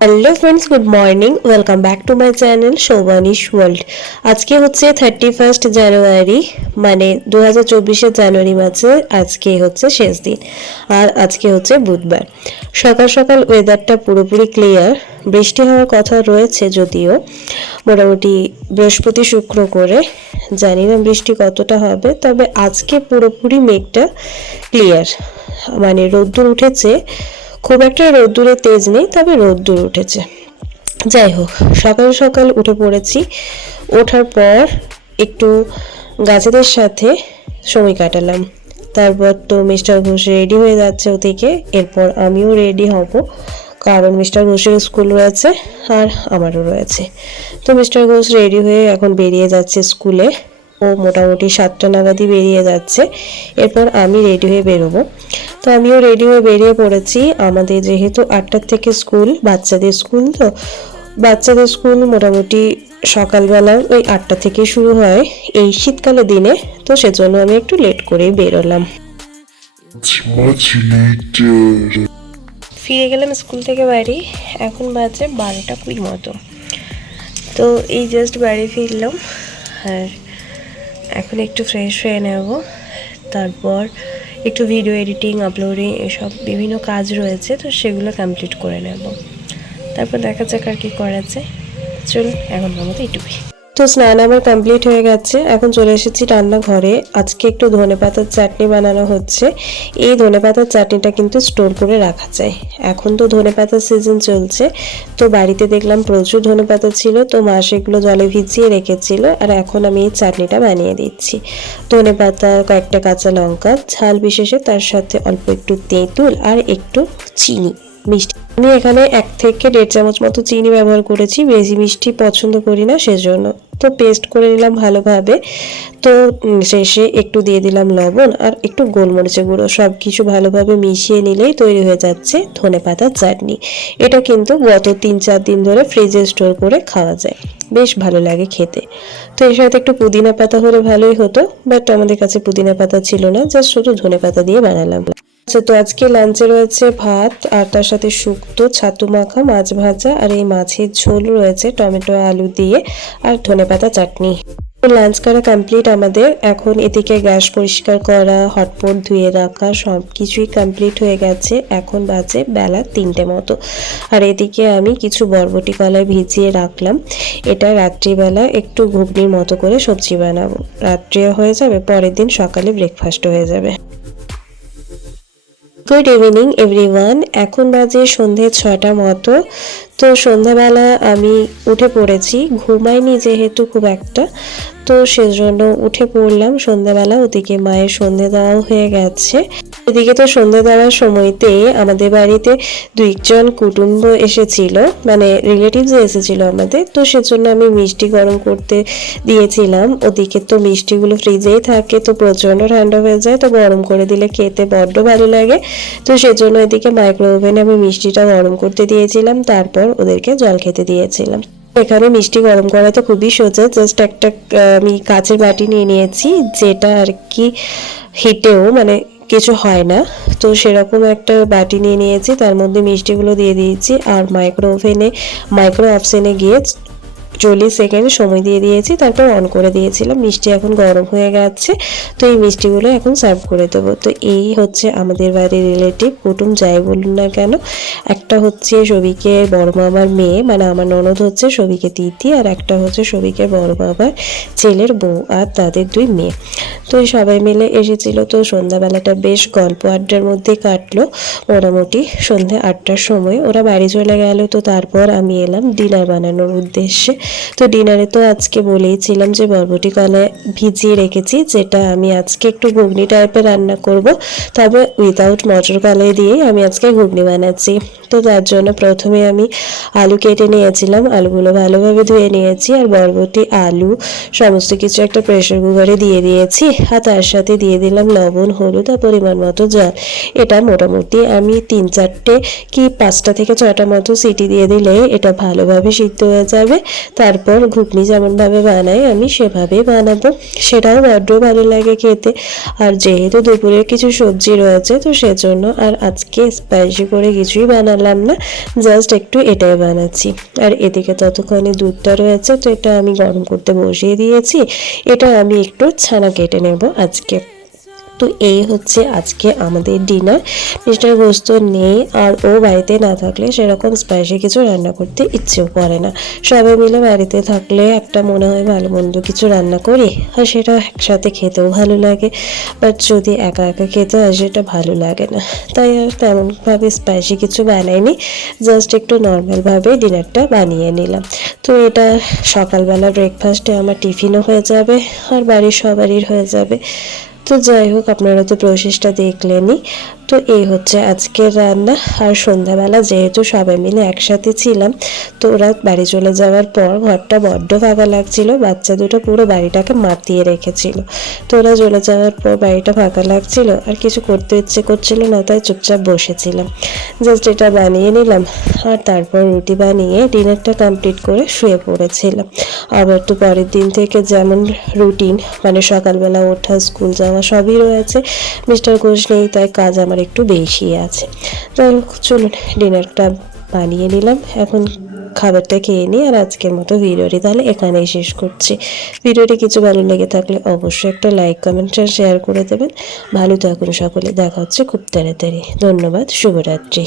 Hello friends, good morning. Welcome back to my channel Shobhanish world. আজকে হচ্ছে 31 জানুয়ারি, মানে 2024 জানুয়ারি মাসে আজকে হচ্ছে শেষ দিন, আর আজকে হচ্ছে বুধবার। সকাল সকাল ওয়েদারটা পুরোপুরি ক্লিয়ার। বৃষ্টি হওয়ার কথা রয়েছে যদিও, মোটামুটি বৃহস্পতি শুক্র করে। জানি না বৃষ্টি কতটা হবে, তবে আজকে পুরোপুরি মেঘটা ক্লিয়ার, মানে রোদ্দুর উঠেছে। খুব একটা রোদ্দুরের তেজ নেই, তবে রোদ্দুর উঠেছে। যাই হোক, সকাল সকাল উঠে পড়েছি। ওঠার পর একটু গাছেদের সাথে সময় কাটালাম। তারপর তো মিস্টার ঘোষ রেডি হয়ে যাচ্ছে ওদিকে, এরপর আমিও রেডি হব, কারণ মিস্টার ঘোষের স্কুল রয়েছে আর আমারও রয়েছে। তো মিস্টার ঘোষ রেডি হয়ে এখন বেরিয়ে যাচ্ছে স্কুলে। ও মোটামুটি 7টা নাগাদই বেরিয়ে যাচ্ছে, এরপর আমি রেডি হয়ে বেরোবো। তো আমিও রেডি হয়ে বেরিয়ে পড়েছি। আমাদের যেহেতু 8টার থেকে স্কুল, বাচ্চাদের স্কুল, তো বাচ্চাদের স্কুল মোটামুটি সকালবেলা ওই 8টা থেকে শুরু হয় এই শীতকালের দিনে। তো সেজন্য আমি একটু লেট করেই বেরোলাম। ফিরে গেলাম স্কুল থেকে বাড়ি। এখন বাজে 12টা 20 মতো। তো এই জাস্ট বাড়ি ফিরলাম, আর এখন একটু ফ্রেশ হয়ে নেব। তারপর একটু ভিডিও এডিটিং, আপলোডিং, এসব বিভিন্ন কাজ রয়েছে, তো সেগুলো কমপ্লিট করে নেব। তারপর দেখা যাক আর কি করা যায়। চলুন, এখন মতো এইটুকুই। তো স্নান আমার কমপ্লিট হয়ে গেছে, এখন চলে এসেছি রান্নাঘরে। আজকে একটু ধনেপাতার চাটনি বানানো হচ্ছে। এই ধনেপাতার চাটনিটা কিন্তু স্টোর করে রাখা যায়। এখন তো ধনেপাতার সিজন চলছে, তো বাড়িতে দেখলাম প্রচুর ধনেপাতা ছিল, তো মা সেগুলো জলে ভিজিয়ে রেখেছিল, আর এখন আমি এই চাটনিটা বানিয়ে দিচ্ছি। ধনেপাতা, কয়েকটা কাঁচা লঙ্কা, ঝাল বিশেষে, তার সাথে অল্প একটু তেঁতুল আর একটু চিনি, মিষ্টি। আমি এখানে 1 থেকে 1.5 চামচ মতো চিনি ব্যবহার করেছি, বেশি মিষ্টি পছন্দ করি না সেজন্য। তো পেস্ট করে নিলাম ভালোভাবে। তো শেষে একটু দিয়ে দিলাম লবণ আর একটু গোলমরিচের গুঁড়ো। সব কিছু ভালোভাবে মিশিয়ে নিলেই তৈরি হয়ে যাচ্ছে ধনেপাতার চাটনি। এটা কিন্তু গত 3-4 দিন ধরে ফ্রিজে স্টোর করে খাওয়া যায়, বেশ ভালো লাগে খেতে। তো এর সাথে একটু পুদিনা পাতা হলে ভালোই হতো, বাট আমাদের কাছে পুদিনা পাতা ছিল না, জাস্ট শুধু ধনেপাতা দিয়ে বানালাম। আচ্ছা, তো আজকে লাঞ্চে রয়েছে ভাত, আর তার সাথে শুক্তো, ছাতু মাখা, মাছ ভাজা, আর এই মাছের ঝোল রয়েছে টমেটো আলু দিয়ে, আর ধনেপাতা চাটনি। লাঞ্চ করা কমপ্লিট আমাদের। এখন এদিকে গ্যাস পরিষ্কার করা, হটপট ধুয়ে রাখা, সব কিছুই কমপ্লিট হয়ে গেছে। এখন বাজে বেলা 3টে মতো। আর এদিকে আমি কিছু বরবটি কলাই ভিজিয়ে রাখলাম। এটা রাত্রিবেলা একটু ঘুগনির মতো করে সবজি বানাবো। রাত্রে হয়ে যাবে, পরের দিন সকালে ব্রেকফাস্ট হয়ে যাবে। Good evening everyone. এখন বাজে সন্ধে 6টা মতো। তো সন্ধ্যাবেলা আমি উঠে পড়েছি, ঘুমাইনি যেহেতু খুব একটা, তো সেজন্য উঠে পড়লাম সন্ধ্যাবেলা। ওদিকে মায়ের সন্ধে দেওয়াও হয়ে গেছে। এদিকে তো সন্ধে দেওয়ার সময়তে আমাদের বাড়িতে 2জন কুটুম্ব এসেছিল, মানে রিলেটিভস এসেছিল আমাদের, তো সেজন্য আমি মিষ্টি গরম করতে দিয়েছিলাম। ওদিকে তো মিষ্টিগুলো ফ্রিজেই থাকে, তো প্রচণ্ড ঠান্ডা হয়ে যায়, তো গরম করে দিলে খেতে বড্ড ভালো লাগে। তো সেজন্য এদিকে মাইক্রো ওভেনে আমি মিষ্টিটা গরম করতে দিয়েছিলাম, তারপর ওদেরকে জল খেতে দিয়েছিলাম। এখানে মিষ্টি গরম করা তো খুবই সোজা, জাস্ট একটা আমি কাচের বাটি নিয়ে নিয়েছি, যেটা আর কি হিটেও মানে কিছু হয় না। তো সেরকম একটা বাটি নিয়ে নিয়েছি, তার মধ্যে মিষ্টিগুলো দিয়ে দিয়েছি, আর মাইক্রো অপশনে গিয়ে 40 সেকেন্ড সময় দিয়ে দিয়েছি, তারপর অন করে দিয়েছিলাম। মিষ্টি এখন গরম হয়ে গেছে, তো এই মিষ্টিগুলো এখন সার্ভ করে দেবো। তো এই হচ্ছে আমাদের বাড়ির রিলেটিভ কুটুম, যাই বলুন না কেন। একটা হচ্ছে সবিকের বড় মামার মেয়ে, মানে আমার ননদ হচ্ছে সবিকের দিদি, আর একটা হচ্ছে সবিকের বড় বাবার ছেলের বউ, আর তাদের 2 মেয়ে। তো সবাই মিলে এসেছিল। তো সন্ধ্যাবেলাটা বেশ গল্প আড্ডার মধ্যে কাটলো। মোটামুটি সন্ধ্যে 8টার সময় ওরা বাড়ি চলে গেল। তো তারপর আমি এলাম ডিনার বানানোর উদ্দেশ্যে। তো ডিনারে তো আজকে বলেইছিলাম যে বরবটি কলাই ভিজিয়ে রেখেছি, যেটা আমি আজকে একটু ঘুগনি টাইপের রান্না করব, তবে উইদাউট মটর কলাই দিয়েই আমি আজকে ঘুগনি বানাচ্ছি। তো তার জন্য প্রথমে আমি আলু কেটে নিয়েছিলাম, আলুগুলো ভালোভাবে ধুয়ে নিয়েছি, আর বরবটি, আলু সমস্ত কিছু একটা প্রেশার কুকারে দিয়ে দিয়েছি, আর তার সাথে দিয়ে দিলাম লবণ, হলুদ আর পরিমাণ মতো জল। এটা মোটামুটি আমি 3-4টে কি 5টা থেকে 6টা মতো সিটি দিয়ে দিলে এটা ভালোভাবে সিদ্ধ হয়ে যাবে। তারপর ঘুগনি যেমনভাবে বানাই আমি সেভাবেই বানাবো, সেটাও বড্ড ভালো লাগে খেতে। আর যেহেতু দুপুরের কিছু সবজি রয়েছে তো সেজন্য আর আজকে স্পাইসি করে কিছুই বানালাম না, জাস্ট একটু এটাই বানাচ্ছি। আর এদিকে ততক্ষণে দুধটা রয়েছে তো এটা আমি গরম করতে বসিয়ে দিয়েছি। এটা আমি একটু ছানা কেটে নেব আজকে। তো এই হচ্ছে আজকে আমাদের ডিনার। মিস্টার গোস্ত নেই আর ও বাড়িতে না থাকলে সেরকম স্পাইসি কিছু রান্না করতে ইচ্ছেও করে না। সবাই মিলে বাড়িতে থাকলে একটা মনে হয় ভালো মন্দ কিছু রান্না করি আর সেটা একসাথে খেতেও ভালো লাগে, বাট যদি একা একা খেতে হয় সেটা ভালো লাগে না। তাই আর তেমনভাবে স্পাইসি কিছু বানাইনি, জাস্ট একটু নর্মালভাবে ডিনারটা বানিয়ে নিলাম। তো এটা সকালবেলা ব্রেকফাস্টে আমার টিফিনও হয়ে যাবে আর বাড়ির সবারই হয়ে যাবে। তো যাই হোক, আপনারা তো প্রসেসটা দেখলেনই। তো এই হচ্ছে আজকের রান্না। আর সন্ধ্যাবেলা যেহেতু সবাই মিলে একসাথে ছিলাম তো ওরা বাড়ি চলে যাওয়ার পর ঘরটা বড্ড ফাঁকা লাগছিল, বাচ্চা দুটো পুরো বাড়িটাকে মাতিয়ে রেখেছিল। তো ওরা চলে যাওয়ার পর বাড়িটা ফাঁকা লাগছিল আর কিছু করতে ইচ্ছে করছিল না, তাই চুপচাপ বসেছিলাম। জাস্ট এটা বানিয়ে নিলাম আর তারপর রুটি বানিয়ে ডিনারটা কমপ্লিট করে শুয়ে পড়েছিলাম। আবার তো পরের দিন থেকে যেমন রুটিন, মানে সকালবেলা ওঠা, স্কুল যাওয়া সবই রয়েছে। মিস্টার ঘোষ নেই তাই কাজ আমার একটু বেশি আছে। যাই হোক, চলুন ডিনারটা বানিয়ে নিলাম, এখন খাবারটা খেয়ে নিই। আর আজকের মতো ভিডিওটি তাহলে এখানেই শেষ করছি। ভিডিওটি কিছু ভালো লেগে থাকলে অবশ্যই একটা লাইক, কমেন্ট আর শেয়ার করে দেবেন। ভালো থাকুন সকলে, দেখা হচ্ছে খুব তাড়াতাড়ি। ধন্যবাদ, শুভরাত্রি।